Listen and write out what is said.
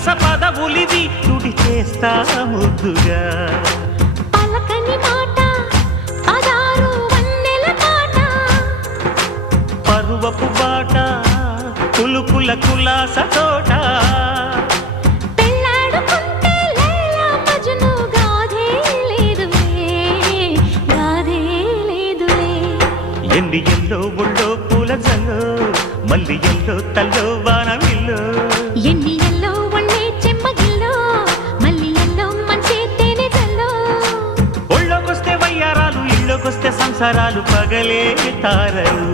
విలాస పదవులివి తుడి చేస్తా ముద్దుగా పలకని మాట పదారు వన్నెల పాట పరువపు బాట కులుకుల కులాస తోట పెళ్ళాడుకుంటే లైలా మజ్ను గాథే లేదులే ఎండి ఎల్లో ఒళ్ళో పూల జల్లో మల్లి ఎల్లో తల్లో వానవిల్లో ఎన్ని ఎల్లో ఒళ్ళే చెమ్మగిల్లో మల్లి ఎల్లో మంచి తేనె జల్లో ఒళ్ళోకొస్తే వయ్యారాలు ఇళ్ళోకొస్తే సంసారాలు పగలే తారలు